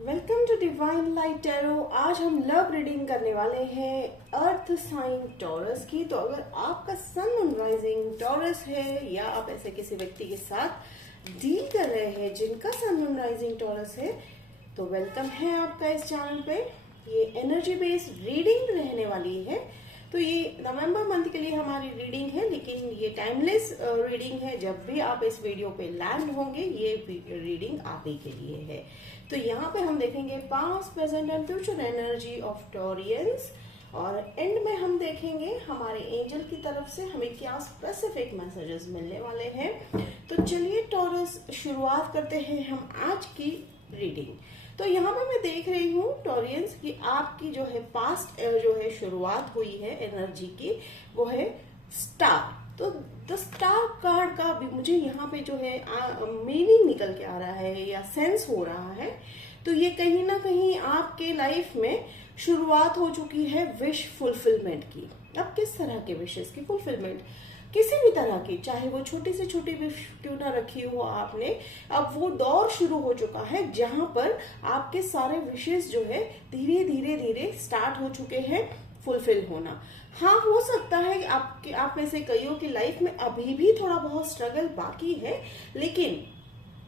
Welcome to divine light tarot. आज हम love reading करने वाले हैं अर्थ साइन टॉरस की। तो अगर आपका सन मून राइजिंग टॉरस है या आप ऐसे किसी व्यक्ति के साथ डील कर रहे हैं जिनका सन मून राइजिंग टॉरस है, तो वेलकम है आपका इस चैनल पे। ये एनर्जी बेस्ड रीडिंग रहने वाली है। तो ये नवंबर मंथ के लिए हमारी रीडिंग है, लेकिन ये टाइमलेस रीडिंग है। जब भी आप इस वीडियो पे लैंड होंगे ये रीडिंग आप ही के लिए है। तो यहाँ पे हम देखेंगे past, present and future energy of Taureans, और एंड में हम देखेंगे हमारे एंजल की तरफ से हमें क्या स्पेसिफिक मैसेजेस मिलने वाले हैं। तो चलिए टॉरस, शुरुआत करते हैं हम आज की रीडिंग। तो यहाँ पे मैं देख रही हूँ टॉरियंस की आपकी जो है पास्ट जो है शुरुआत हुई है एनर्जी की, वो है स्टार। तो द स्टार कार्ड का भी मुझे यहाँ पे जो है मीनिंग निकल के आ रहा है या सेंस हो रहा है। तो ये कहीं ना कहीं आपके लाइफ में शुरुआत हो चुकी है विश फुलफिलमेंट की। अब किस तरह के विशेस की फुलफिलमेंट, किसी भी तरह की, चाहे वो छोटी से छोटी विश क्यों ना रखी हो आपने, अब वो दौर शुरू हो चुका है जहां पर आपके सारे विशेस जो है धीरे धीरे धीरे स्टार्ट हो चुके हैं फुलफिल होना। हाँ, हो सकता है आप में से कईयों की लाइफ में अभी भी थोड़ा बहुत स्ट्रगल बाकी है, लेकिन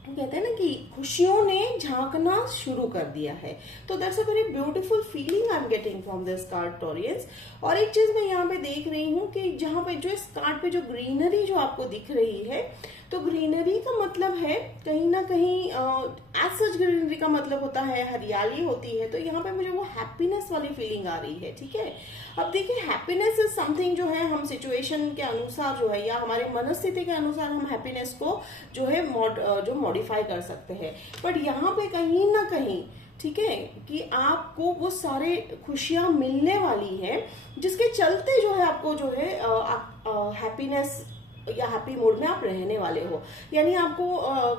कहते हैं ना कि खुशियों ने झांकना शुरू कर दिया है। तो that's a very beautiful feeling I am getting from this card Taureans. और एक चीज मैं यहाँ पे देख रही हूँ कि जहाँ पे जो इस कार्ड पे जो ग्रीनरी जो आपको दिख रही है, तो ग्रीनरी का मतलब है कहीं ना कहीं एज सच ग्रीनरी का मतलब होता है हरियाली होती है। तो यहाँ पे मुझे वो हैप्पीनेस वाली फीलिंग आ रही है। ठीक है, अब देखिए हैप्पीनेस इज समथिंग जो है हम सिचुएशन के अनुसार जो है या हमारे मनस्थिति के अनुसार हम हैप्पीनेस को जो है जो मॉडिफाई कर सकते हैं। बट यहाँ पे कहीं ना कहीं, ठीक है, कि आपको वो सारे खुशियां मिलने वाली है जिसके चलते जो है आपको जो है हैप्पीनेस या हैप्पी मूड में आप रहने वाले हो। यानी आपको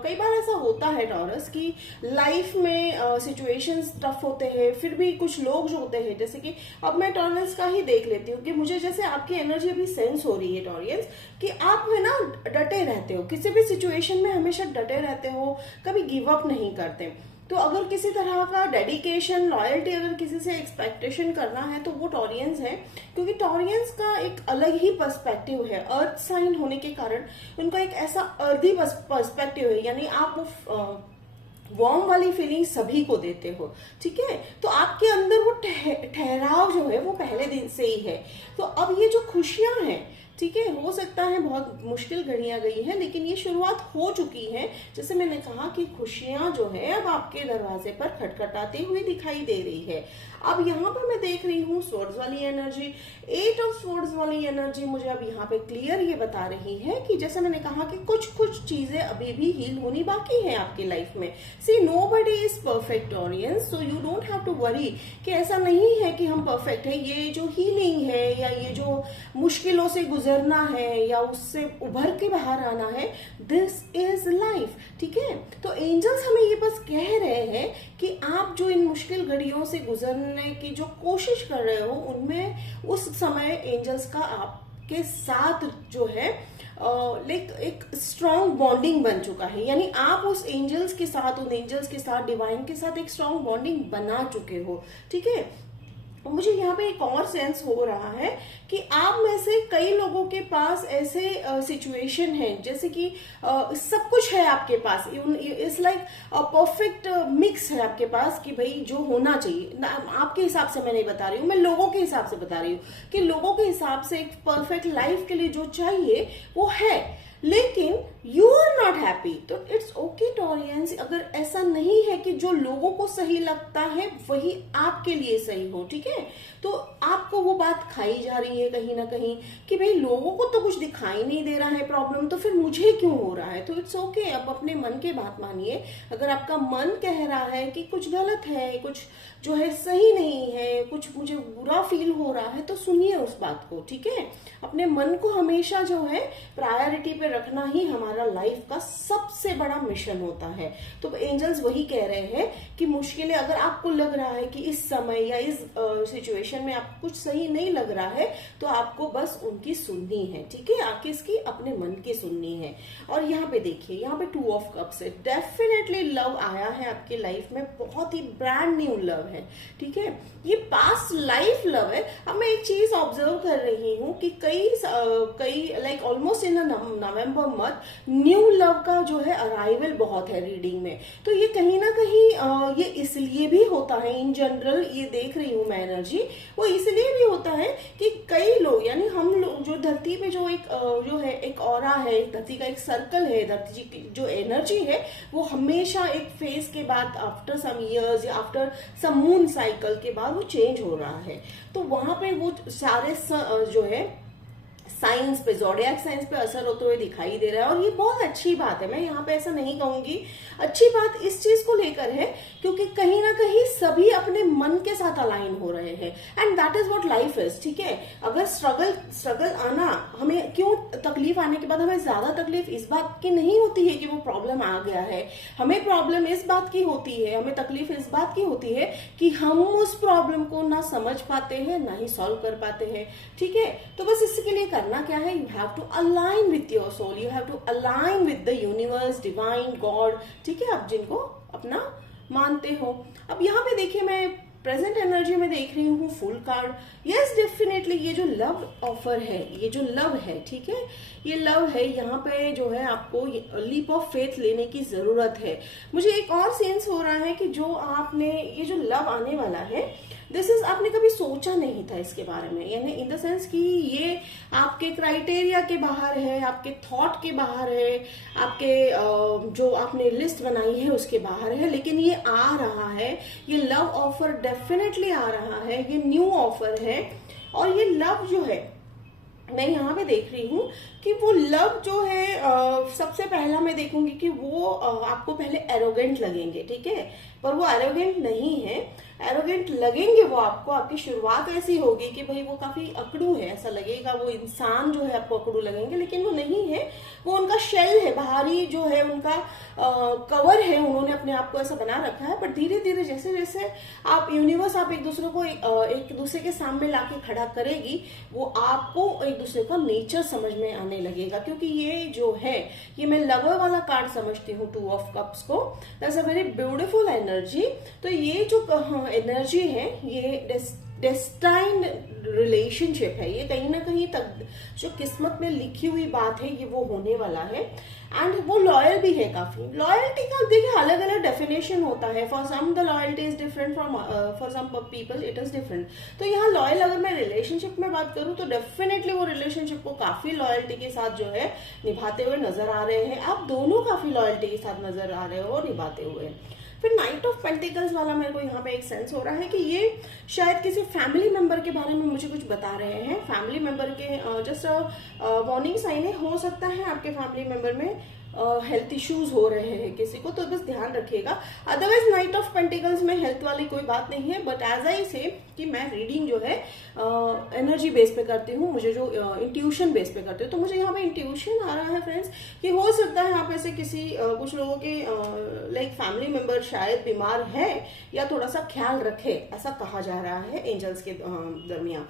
कई बार ऐसा होता है टॉरस की लाइफ में सिचुएशंस टफ होते हैं, फिर भी कुछ लोग जो होते हैं, जैसे कि अब मैं टॉरस का ही देख लेती हूँ कि मुझे जैसे आपकी एनर्जी अभी सेंस हो रही है टॉरियंस, कि आप है ना डटे रहते हो किसी भी सिचुएशन में, हमेशा डटे रहते हो, कभी गिव अप नहीं करते। तो अगर किसी तरह का डेडिकेशन, लॉयल्टी अगर किसी से एक्सपेक्टेशन करना है तो वो टॉरियंस है, क्योंकि टॉरियंस का एक अलग ही पर्सपेक्टिव है। अर्थ साइन होने के कारण उनका एक ऐसा अर्दी पर्सपेक्टिव है, यानी आप वो वार्म वाली फीलिंग सभी को देते हो। ठीक है, तो आपके अंदर वो ठहराव जो है वो पहले दिन से ही है। तो अब ये जो खुशियां हैं, ठीक है, हो सकता है बहुत मुश्किल घड़ियां गई है, लेकिन ये शुरुआत हो चुकी है। जैसे मैंने कहा कि खुशियां जो है अब आपके दरवाजे पर खटखटाती हुई दिखाई दे रही है। अब यहाँ पर मैं देख रही हूँ स्वॉर्ड्स वाली एनर्जी, 8 ऑफ स्वॉर्ड्स वाली एनर्जी मुझे अब यहाँ पे क्लियर ये बता रही है कि जैसे मैंने कहा कि कुछ कुछ चीजें अभी भी हील होनी बाकी है आपकी लाइफ में। See, nobody is perfect audience, so you don't have to worry कि ऐसा नहीं है कि हम परफेक्ट है। ये जो हीलिंग है या ये जो मुश्किलों से गुजरना है या उससे उभर के बाहर आना है, दिस इज लाइफ। ठीक है, तो एंजल्स हमें ये बस कह रहे हैं कि आप जो इन मुश्किल घड़ियों से गुजरने की जो कोशिश कर रहे हो, उनमें उस समय एंजल्स का आपके साथ जो है लाइक एक स्ट्रॉन्ग बॉन्डिंग बन चुका है। यानी आप उस एंजल्स के साथ, उन एंजल्स के साथ, डिवाइन के साथ एक स्ट्रॉन्ग बॉन्डिंग बना चुके हो। ठीक है, मुझे यहाँ पे एक और सेंस हो रहा है कि आप में से कई लोगों के पास ऐसे सिचुएशन है जैसे कि सब कुछ है आपके पास, इट्स लाइक परफेक्ट मिक्स है आपके पास कि भाई जो होना चाहिए। आपके हिसाब से मैं नहीं बता रही हूँ, मैं लोगों के हिसाब से बता रही हूँ कि लोगों के हिसाब से एक परफेक्ट लाइफ के लिए जो चाहिए वो है, लेकिन यू आर नॉट हैप्पी। तो इट्स ओके टॉरियंस, अगर ऐसा नहीं है कि जो लोगों को सही लगता है वही आपके लिए सही हो। ठीक है, तो आपको वो बात खाई जा रही है कहीं ना कहीं कि भाई लोगों को तो कुछ दिखाई नहीं दे रहा है प्रॉब्लम, तो फिर मुझे क्यों हो रहा है। तो इट्स ओके, अब अपने मन की बात मानिए। अगर आपका मन कह रहा है कि कुछ गलत है, कुछ जो है सही नहीं है, कुछ मुझे बुरा फील हो रहा है, तो सुनिए उस बात को। ठीक है, अपने मन को हमेशा जो है प्रायोरिटी पे रखना ही हमारा लाइफ का सबसे बड़ा मिशन होता है। तो एंजल्स वही कह रहे हैं कि मुश्किलें, अगर आपको लग रहा है कि इस समय या इस सिचुएशन में आपको कुछ सही नहीं लग रहा है, तो आपको बस उनकी सुननी है, ठीक है, आके इसकी अपने मन की सुननी है। और यहाँ पे देखिए, यहाँ पे 2 ऑफ कप्स है। डेफिनेटली लव आया है आपके लाइफ में, बहुत ही ब्रांड न्यू लव है, ठीक है, ये पास्ट लाइफ लव है। अब मैं एक चीज ऑब्जर्व कर रही हूँ कि कई like almost in November month new love का जो है अराइवल बहुत है रीडिंग में। तो ये कहीं ना कहीं ये इसलिए भी होता है, इन जनरल ये देख रही हूँ मैं एनर्जी, वो इसलिए भी होता है कि कई लोग, यानी हम लोग जो धरती पे जो एक ऑरा है, धरती का एक सर्कल है, धरती की जो एनर्जी है वो हमेशा एक फेज के बाद, आफ्टर सम इयर्स या आफ्टर सम मून साइकिल के बाद वो चेंज हो रहा है। तो वहां पे वो सारे जो है साइंस पे, ज़ोडिएक साइंस पे असर होते हुए दिखाई दे रहा है। और ये बहुत अच्छी बात है, मैं यहाँ पे ऐसा नहीं कहूंगी, अच्छी बात इस चीज को लेकर है क्योंकि कहीं ना कहीं सभी अपने मन के साथ अलाइन हो रहे हैं, and that is what life is, ठीक है। अगर स्ट्रगल आना, हमें क्यों तकलीफ आने के बाद हमें ज्यादा तकलीफ इस बात की नहीं होती है कि वो प्रॉब्लम आ गया है, हमें प्रॉब्लम इस बात की होती है, हमें तकलीफ इस बात की होती है कि हम उस प्रॉब्लम को ना समझ पाते हैं ना ही सॉल्व कर पाते हैं, ठीक है। तो बस इसके लिए करना क्या है, you have to align with your soul, you have to align with the universe, divine, God, ठीक है, आप जिनको अपना मानते हो। अब यहाँ पे देखिए, मैं प्रेजेंट एनर्जी में देख रही हूँ फुल कार्ड। यस, डेफिनेटली ये जो लव ऑफर है, ये जो लव है, ठीक है, ये लव है, यहाँ पे जो है आपको लीप ऑफ फेथ लेने की जरूरत है। मुझे एक और सेंस हो रहा है कि जो आपने, ये जो लव आने वाला है, दिस इज, आपने कभी सोचा नहीं था इसके बारे में, यानी इन द सेंस कि ये आपके क्राइटेरिया के बाहर है, आपके थॉट के बाहर है, आपके जो आपने लिस्ट बनाई है उसके बाहर है, लेकिन ये आ रहा है, ये लव ऑफर डेफिनेटली आ रहा है, ये न्यू ऑफर है। और ये लव जो है, मैं यहाँ पे देख रही हूँ कि वो लव जो है सबसे पहला मैं देखूंगी कि वो आपको पहले एरोगेंट लगेंगे, ठीक है, पर वो एरोगेंट नहीं है। एरोगेंट लगेंगे वो आपको, आपकी शुरुआत ऐसी होगी कि भाई वो काफी अकड़ू है, ऐसा लगेगा, वो इंसान जो है आपको अकड़ू लगेंगे, लेकिन वो नहीं है, वो उनका शेल है, बाहरी जो है उनका कवर है, उन्होंने अपने आप को ऐसा बना रखा है। बट धीरे धीरे जैसे जैसे आप यूनिवर्स, आप एक दूसरे को एक दूसरे के सामने लाके खड़ा करेगी, वो आपको एक दूसरे का नेचर समझ में आने लगेगा। क्योंकि ये जो है, ये मैं लवर वाला कार्ड समझती हूँ, 2 ऑफ कप्स को, that's a very beautiful energy. तो ये जो एनर्जी है, ये डेस्टाइन्ड रिलेशनशिप है, ये कहीं ना कहीं तक जो किस्मत में लिखी हुई बात है, ये वो होने वाला है। एंड वो लॉयल भी है काफी। लॉयल्टी का देखिए अलग अलग डेफिनेशन होता है, for some the loyalty is different from, for some people it is different. तो यहाँ लॉयल, अगर मैं रिलेशनशिप में बात करूँ तो डेफिनेटली वो रिलेशनशिप को काफी लॉयल्टी के साथ जो है निभाते हुए नजर आ रहे हैं। आप दोनों काफी लॉयल्टी के साथ नजर आ रहे हो और निभाते हुए। फिर नाइट ऑफ पेंटिकल्स वाला मेरे को यहाँ पे एक सेंस हो रहा है कि ये शायद किसी फैमिली मेंबर के बारे में मुझे कुछ बता रहे हैं। फैमिली मेंबर के जस्ट वार्निंग साइन है, हो सकता है आपके फैमिली मेंबर में हेल्थ इश्यूज हो रहे हैं किसी को, तो बस ध्यान रखिएगा। अदरवाइज नाइट ऑफ पेंटिकल्स में हेल्थ वाली कोई बात नहीं है। बट एज आई से कि मैं रीडिंग जो है एनर्जी बेस पे करती हूँ, मुझे जो इंट्यूशन बेस पे करती हूँ, तो मुझे यहाँ पे इंट्यूशन आ रहा है फ्रेंड्स कि हो सकता है आप ऐसे किसी कुछ लोगों के लाइक फैमिली मेंबर शायद बीमार है या थोड़ा सा ख्याल रखे, ऐसा कहा जा रहा है एंजल्स के दरमियान।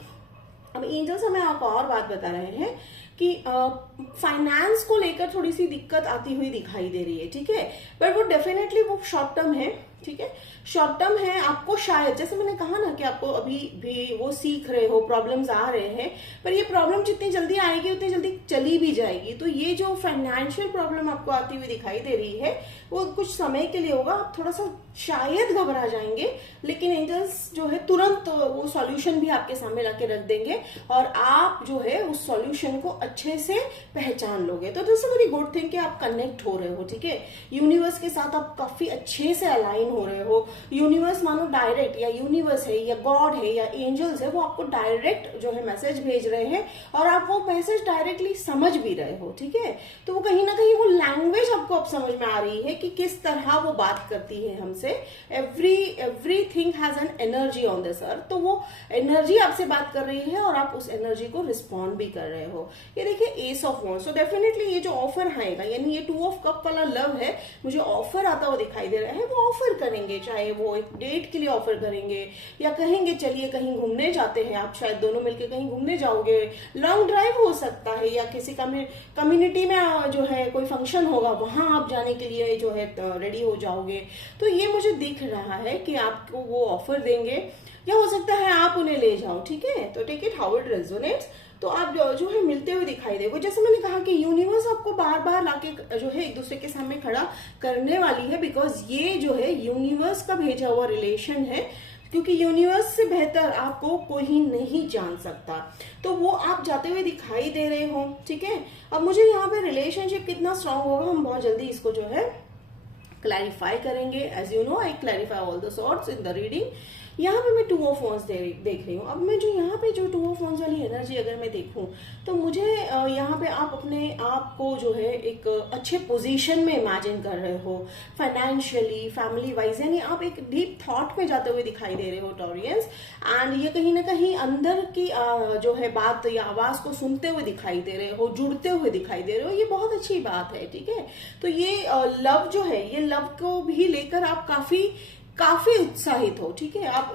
अब एंजल्स हमें एक और बात बता रहे हैं कि फाइनेंस को लेकर थोड़ी सी दिक्कत आती हुई दिखाई दे रही है, ठीक है, बट वो डेफिनेटली वो शॉर्ट टर्म है, ठीक है, शॉर्ट टर्म है। आपको शायद, जैसे मैंने कहा ना कि आपको अभी भी वो सीख रहे हो, प्रॉब्लम्स आ रहे हैं, पर ये प्रॉब्लम जितनी जल्दी आएगी उतनी जल्दी चली भी जाएगी। तो ये जो फाइनेंशियल प्रॉब्लम आपको आती हुई दिखाई दे रही है वो कुछ समय के लिए होगा, आप थोड़ा सा शायद घबरा जाएंगे, लेकिन एंजल्स जो है तुरंत वो सॉल्यूशन भी आपके सामने लाके रख देंगे और आप जो है उस सॉल्यूशन को अच्छे से पहचान लोगे। तो this is very good thing कि आप कनेक्ट हो रहे हो, ठीक है, यूनिवर्स के साथ आप काफी अच्छे से अलाइन हो रहे हो, यूनिवर्स मानो डायरेक्ट, या यूनिवर्स है या गॉड है या एंजल्स है, वो आपको डायरेक्ट जो है मैसेज भेज रहे हैं और आप वो मैसेज डायरेक्टली समझ भी रहे हो, ठीक है। तो वो कहीं ना कहीं वो लैंग्वेज आपको अब समझ में आ रही है कि किस तरह वो बात करती है हमसे। Everything has an energy on this earth, तो वो एनर्जी आपसे बात कर रही है और आप उस एनर्जी को रिस्पॉन्ड भी कर रहे हो। ये देखिए S of wands, so definitely ये जो ऑफर आएगा, यानी ये 2 ऑफ कप वाला लव है, मुझे ऑफर आता हुआ दिखाई दे रहा है। वो ऑफर करेंगे, चाहे वो एक डेट के लिए ऑफर करेंगे या कहेंगे चलिए कहीं घूमने जाते हैं, आप शायद दोनों मिलकर कहीं घूमने जाओगे, लॉन्ग ड्राइव हो सकता है, या किसी कम्युनिटी में जो है कोई फंक्शन होगा, वहां आप जाने के लिए जो है रेडी हो जाओगे। तो ये मुझे दिख रहा है कि आपको वो ऑफर देंगे, या हो सकता है आप उन्हें ले जाओ, ठीक है। तो take it how it resonates. तो आप जो है मिलते हुए दिखाई देगा। जैसे मैंने कहा कि यूनिवर्स आपको बार बार लाके जो है एक दूसरे के सामने खड़ा करने वाली है, बिकॉज ये जो है यूनिवर्स का भेजा हुआ रिलेशन है, क्योंकि यूनिवर्स से बेहतर आपको कोई नहीं जान सकता। तो वो आप जाते हुए दिखाई दे रहे हो, ठीक है। अब मुझे यहाँ पे रिलेशनशिप कितना स्ट्रांग होगा, हम बहुत जल्दी इसको जो है क्लैरिफाई करेंगे। As you know I clarify all the sorts in the reading. यहाँ पे मैं 2 ऑफ वॉन्ड्स देख रही हूँ। अब मैं जो यहाँ पे जो 2 ऑफ वॉन्ड्स वाली एनर्जी अगर मैं देखूँ, तो मुझे यहाँ पे आप अपने आप को जो है एक अच्छे पोजीशन में इमेजिन कर रहे हो, फाइनेंशियली, फैमिली वाइज, यानी आप एक डीप थॉट में जाते हुए दिखाई दे रहे हो टॉरियंस। एंड ये कहीं ना कहीं अंदर की जो है बात या आवाज को सुनते हुए दिखाई दे रहे हो, जुड़ते हुए दिखाई दे रहे हो। ये बहुत अच्छी बात है, ठीक है। तो ये लव जो है, ये लव को भी लेकर आप काफी उत्साहित हो, ठीक है। आप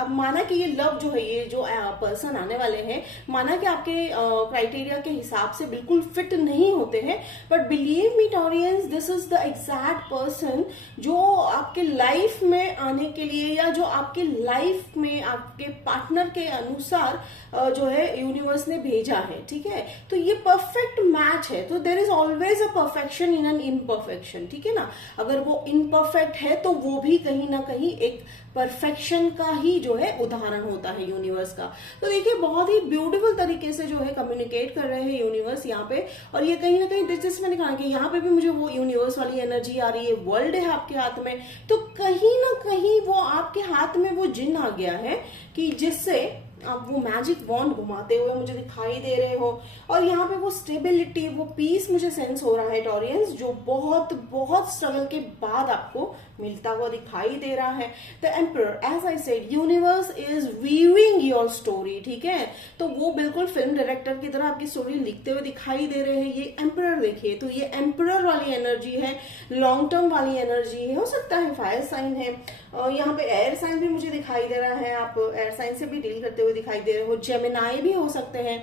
अब माना कि ये लव जो है, ये जो पर्सन आने वाले हैं, माना कि आपके क्राइटेरिया के हिसाब से बिल्कुल फिट नहीं होते हैं, but believe me Taureans, this is the exact person जो आपके लाइफ में आने के लिए, या जो आपके लाइफ में आपके पार्टनर के अनुसार जो है यूनिवर्स ने भेजा है, ठीक है। तो ये परफेक्ट मैच है। तो there is always a perfection in an imperfection, ठीक है ना। अगर वो इम्परफेक्ट है तो वो भी कहीं ना कहीं एक परफेक्शन का ही जो है उदाहरण होता है यूनिवर्स का। तो देखिए बहुत ही ब्यूटीफुल तरीके से जो है कम्युनिकेट कर रहे हैं यूनिवर्स यहाँ पे। और ये कहीं ना कहीं जैसे मैंने कहा कि यहाँ पे भी मुझे वो यूनिवर्स वाली एनर्जी आ रही है, वर्ल्ड है आपके हाथ में, तो कहीं ना कहीं वो आपके हाथ में वो जिन आ गया है कि जिससे आप वो मैजिक वॉन्ड घुमाते हुए मुझे दिखाई दे रहे हो। और यहाँ पे वो स्टेबिलिटी, वो पीस मुझे सेंस हो रहा है टॉरियंस, जो बहुत बहुत स्ट्रगल के बाद आपको मिलता हुआ दिखाई दे रहा है। The emperor, as I said, universe is weaving your story, ठीक है। तो वो बिल्कुल फिल्म डायरेक्टर की तरह आपकी स्टोरी लिखते हुए दिखाई दे रहे हैं। ये एम्परर देखिए, तो ये एम्परर वाली एनर्जी है, लॉन्ग टर्म वाली एनर्जी है। हो सकता है फायर साइन है, यहाँ पे एयर साइन भी मुझे दिखाई दे रहा है, आप एयर साइन से भी डील करते हुए दिखाई दे रहे हो, जेमिनाई भी हो सकते हैं।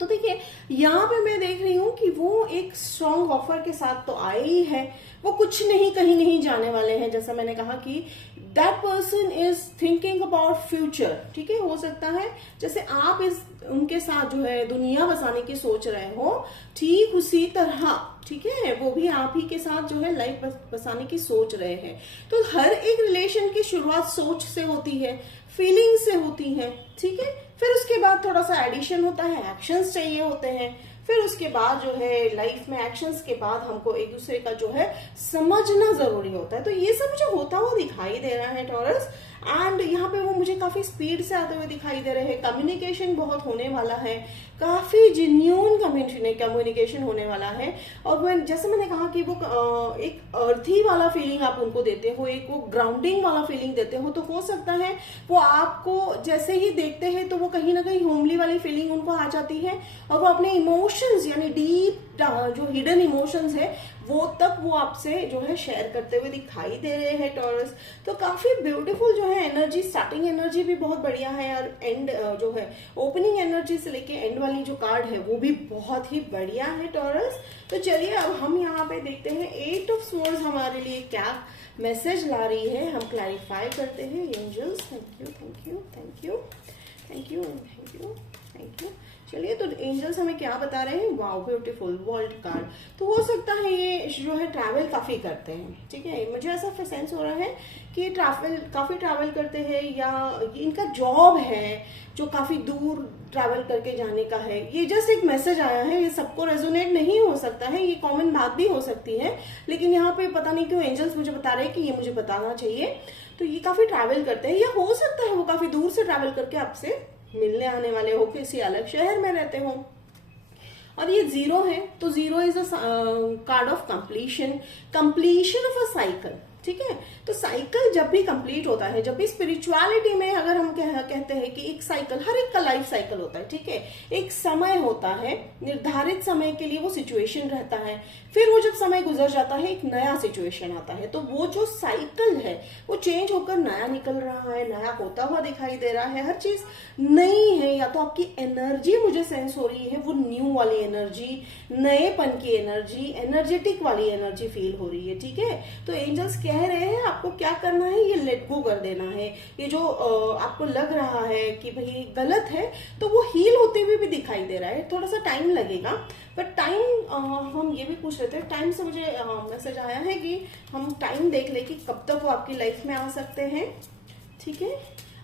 तो देखिए यहाँ पे मैं देख रही हूँ कि वो एक स्ट्रॉन्ग ऑफर के साथ तो आए ही है, वो कुछ नहीं कहीं नहीं जाने वाले हैं। जैसा मैंने कहा कि that person is thinking about future, ठीक है। हो सकता है जैसे आप उनके साथ जो है दुनिया बसाने की सोच रहे हो, ठीक उसी तरह, ठीक है, वो भी आप ही के साथ जो है लाइफ बसाने की सोच रहे हैं। तो हर एक रिलेशन की शुरुआत सोच से होती है, फीलिंग से होती है, ठीक है। फिर उसके बाद थोड़ा सा एडिशन होता है, एक्शंस चाहिए होते हैं। फिर उसके बाद जो है लाइफ में एक्शंस के बाद हमको एक दूसरे का जो है समझना जरूरी होता है। तो ये सब जो होता हुआ दिखाई दे रहा है टॉरस। एंड यहाँ पे वो मुझे काफी स्पीड से आते हुए दिखाई दे रहे हैं। कम्युनिकेशन बहुत होने वाला है, काफी जेन्युइन कम्युनिकेशन होने वाला है। और जैसे मैंने कहा कि वो एक अर्थी वाला फीलिंग आप उनको देते हो, एक वो ग्राउंडिंग वाला फीलिंग देते हो। तो हो सकता है वो आपको जैसे ही देखते हैं तो वो कहीं ना कहीं होमली वाली फीलिंग उनको आ जाती है, और वो अपने इमोशंस यानी डीप जो हिडन इमोशंस है वो तक वो आपसे जो है शेयर करते हुए दिखाई दे रहे हैं टॉरस। तो काफी ब्यूटीफुल जो है एनर्जी, स्टार्टिंग एनर्जी भी बहुत बढ़िया है, और एंड जो है ओपनिंग एनर्जी से लेके एंड वाली जो कार्ड है वो भी बहुत ही बढ़िया है टॉरस। तो चलिए अब हम यहाँ पे देखते हैं 8 ऑफ स्वॉर्ड्स हमारे लिए क्या मैसेज ला रही है, हम क्लैरिफाई करते हैं। Angels, thank you, thank you, thank you, thank you, thank you. Thank you. चलिए, तो एंजल्स हमें क्या बता रहे हैं? Wow beautiful world card. तो हो सकता है ये जो है ट्रैवल काफी करते हैं, ठीक है, मुझे ऐसा सेंस हो रहा है कि काफी ट्रैवल करते हैं, या इनका जॉब है जो काफी दूर ट्रैवल करके जाने का है। ये जस्ट एक मैसेज आया है, ये सबको रेजोनेट नहीं हो सकता है, ये कॉमन बात भी हो सकती है, लेकिन यहाँ पे पता नहीं क्यों एंजल्स मुझे बता रहे हैं कि ये मुझे बताना चाहिए। तो ये काफी ट्रैवल करते हैं, या हो सकता है वो काफी दूर से ट्रैवल करके आपसे मिलने आने वाले हो, किसी अलग शहर में रहते हो। और ये 0 है, तो 0 is a card of completion of a cycle, ठीक है। तो साइकिल जब भी कंप्लीट होता है, जब भी स्पिरिचुअलिटी में अगर हम कहते हैं कि एक साइकिल, हर एक का लाइफ साइकिल होता है, ठीक है, एक समय होता है, निर्धारित समय के लिए वो सिचुएशन रहता है, फिर वो जब समय गुजर जाता है एक नया सिचुएशन आता है, तो वो जो साइकिल है वो चेंज होकर नया निकल रहा है, नया होता हुआ दिखाई दे रहा है, हर चीज नई है। या तो आपकी एनर्जी मुझे सेंस हो रही है वो न्यू वाली एनर्जी, नएपन की एनर्जी, एनर्जेटिक वाली एनर्जी फील हो रही है, ठीक है। तो एंजल्स कह रहे हैं आपको क्या करना है, ये लेट गो कर देना है। ये जो आपको लग रहा है कि भाई गलत है, तो वो हील होते हुए भी दिखाई दे रहा है, थोड़ा सा टाइम लगेगा, बट टाइम हम ये भी पूछ रहे थे, टाइम से मुझे मैसेज आया है कि हम टाइम देख ले कि कब तक वो आपकी लाइफ में आ सकते हैं, ठीक है।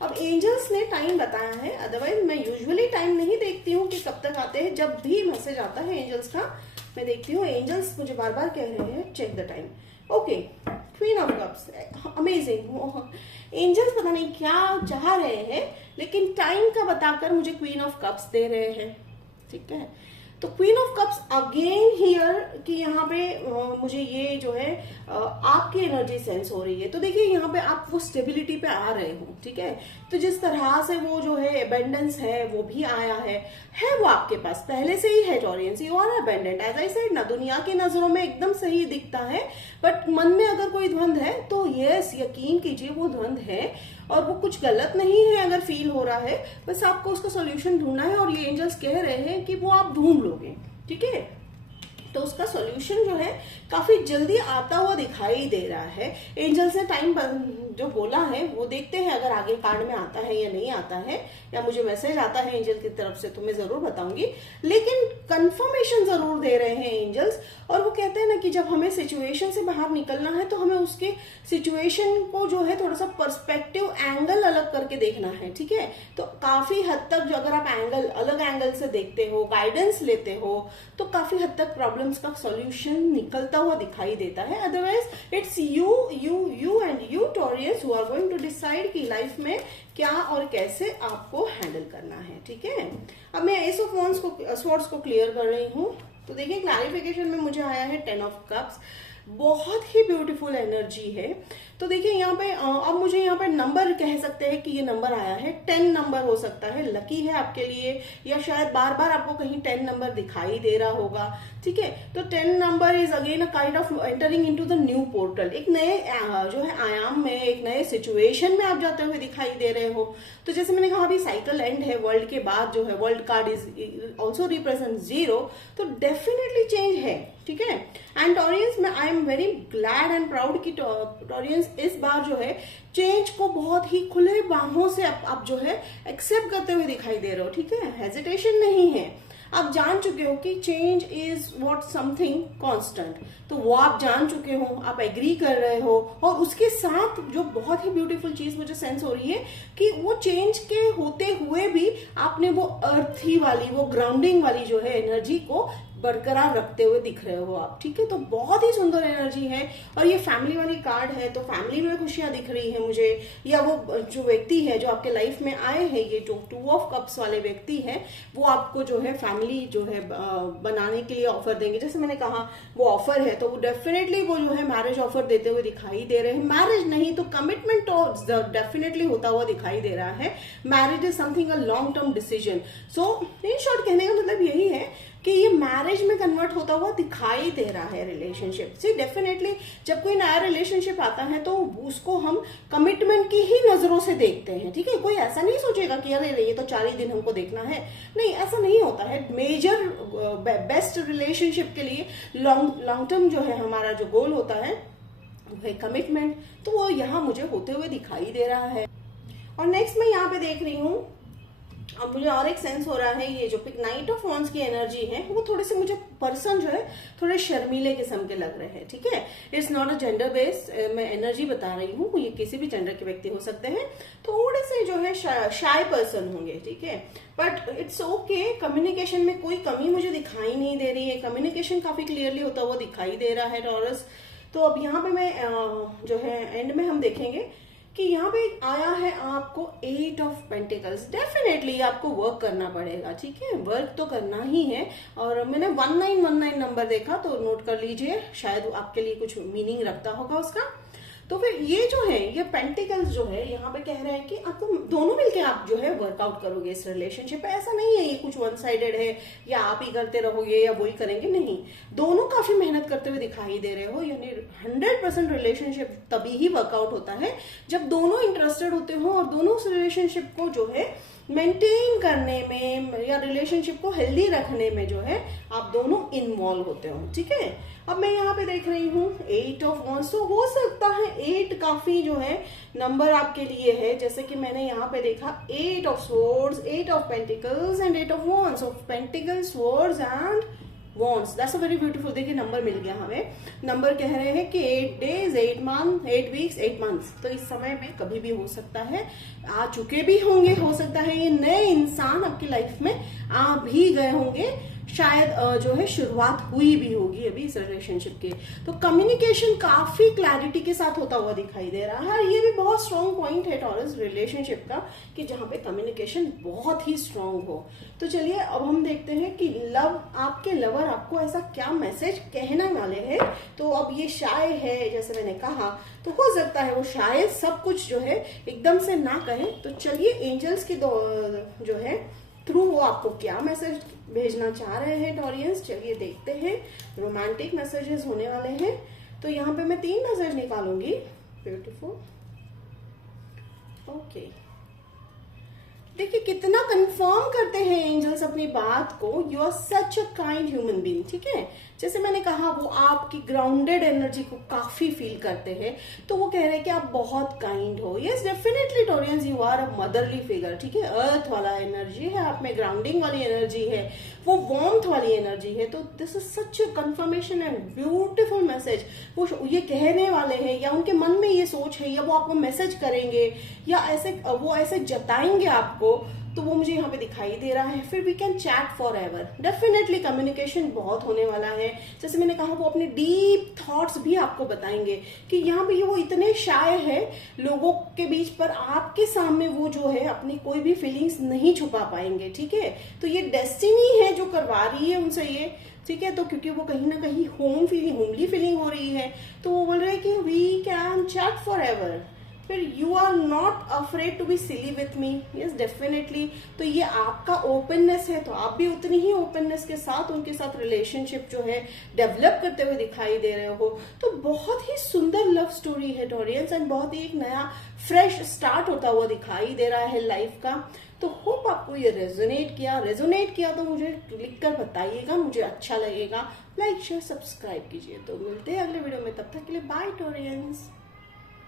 अब एंजल्स ने टाइम बताया है, अदरवाइज मैं यूजुअली टाइम नहीं देखती हूँ कि कब तक आते हैं। जब भी मैसेज आता है एंजल्स का मैं देखती हूँ, एंजल्स मुझे बार बार कह रहे हैं check the time. Okay, queen of cups, amazing. Angels पता नहीं क्या चाह रहे हैं, लेकिन टाइम का बताकर मुझे क्वीन ऑफ कप्स दे रहे हैं, ठीक है। तो queen of cups again here कि यहाँ पे मुझे ये जो है आपकी एनर्जी सेंस हो रही है। तो देखिए यहाँ पे आप वो स्टेबिलिटी पे आ रहे हो, ठीक है। तो जिस तरह से वो जो है अबेंडेंस है वो भी आया है वो आपके पास पहले से ही है। Taureans, you are abundant, as I said ना, दुनिया की नजरों में एकदम सही दिखता है, बट मन में अगर कोई द्वंद है तो यस, यकीन कीजिए वो द्वंद है, और वो कुछ गलत नहीं है अगर फील हो रहा है, बस आपको उसका सॉल्यूशन ढूंढना है, और ये एंजल्स कह रहे हैं कि वो आप ढूंढ लोगे, ठीक है। तो उसका सॉल्यूशन जो है काफी जल्दी आता हुआ दिखाई दे रहा है। एंजल्स ने टाइम जो बोला है वो देखते हैं अगर आगे कार्ड में आता है या नहीं आता है, या मुझे मैसेज आता है एंजल की तरफ से तो मैं जरूर बताऊंगी, लेकिन कंफर्मेशन जरूर दे रहे हैं एंजल्स। और वो कहते हैं ना कि जब हमें सिचुएशन से बाहर निकलना है तो हमें उसके सिचुएशन को जो है थोड़ा सा पर्सपेक्टिव एंगल अलग करके देखना है, ठीक है। तो काफी हद तक जो अगर आप अलग एंगल से देखते हो, गाइडेंस लेते हो, तो काफी हद तक प्रॉब्लम्स का सॉल्यूशन निकलता हुआ दिखाई देता है। Otherwise it's you and you टॉरियस who are going to decide कि लाइफ में क्या और कैसे आपको हैंडल करना है, ठीक है। अब मैं एस ऑफ स्वॉर्ड्स को क्लियर कर रही हूँ। तो देखिए क्लैरिफिकेशन में मुझे आया है 10 ऑफ कप्स, बहुत ही ब्यूटीफुल एनर्जी है। तो देखिए यहाँ पे अब मुझे यहाँ पे नंबर कह सकते हैं कि ये नंबर आया है 10 नंबर हो सकता है, लकी है आपके लिए, या शायद बार बार आपको कहीं 10 नंबर दिखाई दे रहा होगा, ठीक है। तो 10 number is again a kind of entering into the new portal, एक नए जो है आयाम में, एक नए सिचुएशन में आप जाते हुए दिखाई दे रहे हो। तो जैसे मैंने कहा अभी साइकिल एंड है, वर्ल्ड के बाद जो है world card is also represent 0, तो डेफिनेटली चेंज है, ठीक है। एंड टॉरियंस में I am very glad and proud कि टॉरियंस इस बार जो है चेंज को बहुत ही खुले बाहों से आप जो है एक्सेप्ट करते हुए दिखाई दे रहे हो, ठीक है। हेजिटेशन नहीं है, आप जान चुके हो कि change is what something constant, तो वो आप जान चुके हो, आप एग्री कर रहे हो। और उसके साथ जो बहुत ही ब्यूटीफुल चीज मुझे सेंस हो रही है कि वो चेंज के होते हुए भी आपने वो अर्थी वाली, वो ग्राउंडिंग वाली जो है एनर्जी को बरकरार रखते हुए दिख रहे हो आप, ठीक है। तो बहुत ही सुंदर एनर्जी है। और ये फैमिली वाली कार्ड है, तो फैमिली में खुशियां दिख रही है मुझे, या वो जो व्यक्ति है जो आपके लाइफ में आए हैं, ये जो 2 ऑफ कप्स वाले व्यक्ति है, वो आपको जो है फैमिली जो है बनाने के लिए ऑफर देंगे। जैसे मैंने कहा वो ऑफर है, तो वो डेफिनेटली वो जो है मैरिज ऑफर देते हुए दिखाई दे रहे हैं। मैरिज नहीं तो कमिटमेंट तो डेफिनेटली होता हुआ दिखाई दे रहा है। Marriage is something a long term decision. So in short कहने का मतलब यही है कि ये मैरिज में कन्वर्ट होता हुआ दिखाई दे रहा है रिलेशनशिप से। डेफिनेटली जब कोई नया रिलेशनशिप आता है तो उसको हम कमिटमेंट की ही नजरों से देखते हैं, ठीक है। कोई ऐसा नहीं सोचेगा कि अरे ये तो 4 ही दिन हमको देखना है, नहीं, ऐसा नहीं होता है। मेजर बेस्ट रिलेशनशिप के लिए लॉन्ग टर्म जो है हमारा जो गोल होता है वो है कमिटमेंट, तो वो यहाँ मुझे होते हुए दिखाई दे रहा है। और नेक्स्ट मैं यहाँ पे देख रही हूँ अब मुझे और एक सेंस हो रहा है, ये जो पिक नाइट ऑफ वॉन्ड्स की एनर्जी है वो थोड़े से मुझे पर्सन जो है थोड़े शर्मीले किस्म के लग रहे हैं, ठीक है। It's not a gender based, मैं एनर्जी बता रही हूँ, ये किसी भी जेंडर के व्यक्ति हो सकते हैं। थोड़े से जो है शाय पर्सन होंगे, ठीक है, बट इट्स ओके। कम्युनिकेशन में कोई कमी मुझे दिखाई नहीं दे रही है, कम्युनिकेशन काफी क्लियरली होता हुआ दिखाई दे रहा है टॉरस। तो अब यहाँ पे मैं जो है एंड में हम देखेंगे कि यहाँ पे आया है आपको 8 ऑफ पेंटिकल्स। डेफिनेटली आपको वर्क करना पड़ेगा, ठीक है, वर्क तो करना ही है। और मैंने 1919 नंबर देखा तो नोट कर लीजिए, शायद आपके लिए कुछ मीनिंग रखता होगा उसका। तो फिर ये जो है, ये पेंटिकल्स जो है यहाँ पे कह रहे हैं कि आपको दोनों मिलके आप जो है वर्कआउट करोगे इस रिलेशनशिप पे। ऐसा नहीं है ये कुछ वन साइडेड है या आप ही करते रहोगे या वही करेंगे, नहीं, दोनों काफी मेहनत करते हुए दिखाई दे रहे हो। यानी 100% रिलेशनशिप तभी ही वर्कआउट होता है जब दोनों इंटरेस्टेड होते हो और दोनों उस रिलेशनशिप को जो है मेंटेन करने में या रिलेशनशिप को हेल्दी रखने में जो है आप दोनों इन्वॉल्व होते हो, ठीक है। अब मैं यहाँ पे देख रही हूँ 8 ऑफ वॉन्ड्स, तो हो सकता है 8 काफी जो है नंबर आपके लिए है। जैसे कि मैंने यहाँ पे देखा 8 of swords, 8 of pentacles and 8 of wands, of pentacles, swords and wands. That's a very beautiful. देखिए नंबर मिल गया हमें। नंबर कह रहे हैं कि 8 डेज, 8 मंथ, 8 वीक्स, 8 मंथ्स। तो इस समय में कभी भी हो सकता है, आ चुके भी होंगे, हो सकता है ये नए इंसान आपकी लाइफ में आ भी गए होंगे, शायद जो है शुरुआत हुई भी होगी अभी इस रिलेशनशिप की। तो कम्युनिकेशन काफी क्लैरिटी के साथ होता हुआ दिखाई दे रहा है। ये भी बहुत स्ट्रॉन्ग पॉइंट है टॉरस रिलेशनशिप का कि जहां पे कम्युनिकेशन बहुत ही स्ट्रॉन्ग हो। तो चलिए अब हम देखते हैं कि लव, आपके लवर आपको ऐसा क्या मैसेज कहने वाले हैं। तो अब ये शाय है, जैसे मैंने कहा, तो हो सकता है वो शायद सब कुछ जो है एकदम से ना कहें। तो चलिए एंजल्स की जो है थ्रू वो आपको क्या मैसेज भेजना चाह रहे हैं टॉरियंस, चलिए देखते हैं। रोमांटिक मैसेजेस होने वाले हैं। तो यहाँ पे मैं 3 मैसेज निकालूंगी। Beautiful, okay. देखिए कितना कंफर्म करते हैं एंजल्स अपनी बात को। You are such a kind human being, ठीक है। जैसे मैंने कहा वो आपकी ग्राउंडेड एनर्जी को काफी फील करते हैं, तो वो कह रहे हैं कि आप बहुत काइंड हो। Yes definitely Taureans, you are a motherly figure, ठीक है। अर्थ वाला एनर्जी है आप में, ग्राउंडिंग वाली एनर्जी है, वो वार्मथ वाली एनर्जी है। तो this is such a confirmation and beautiful message. वो ये कहने वाले हैं या उनके मन में ये सोच है या वो आपको मैसेज करेंगे या ऐसे वो ऐसे जताएंगे आपको, तो वो मुझे यहाँ पे दिखाई दे रहा है। फिर we can chat forever. Definitely communication बहुत होने वाला है। जैसे मैंने कहा वो अपने डीप थॉट्स भी आपको बताएंगे कि यहाँ पे वो इतने शाय है लोगों के बीच, पर आपके सामने वो जो है अपनी कोई भी फीलिंग्स नहीं छुपा पाएंगे, ठीक है। तो ये डेस्टिनी है जो करवा रही है उनसे ये, ठीक है। तो क्योंकि वो कहीं ना कहीं होमली फीलिंग हो रही है, तो वो बोल रहे हैं कि we can chat forever. फिर you are not afraid to be silly with me. Yes definitely. तो ये आपका ओपननेस है, तो आप भी उतनी ही ओपननेस के साथ उनके साथ रिलेशनशिप जो है डेवलप करते हुए दिखाई दे रहे हो। तो बहुत ही सुंदर लव स्टोरी है टॉरियंस, एंड बहुत ही एक नया फ्रेश स्टार्ट होता हुआ दिखाई दे रहा है लाइफ का। तो होप आपको ये रेजोनेट किया तो मुझे लिखकर बताइएगा, मुझे अच्छा लगेगा। लाइक शेयर सब्सक्राइब कीजिए। तो मिलते हैं अगले वीडियो में, तब तक के लिए बाय टॉरियंस।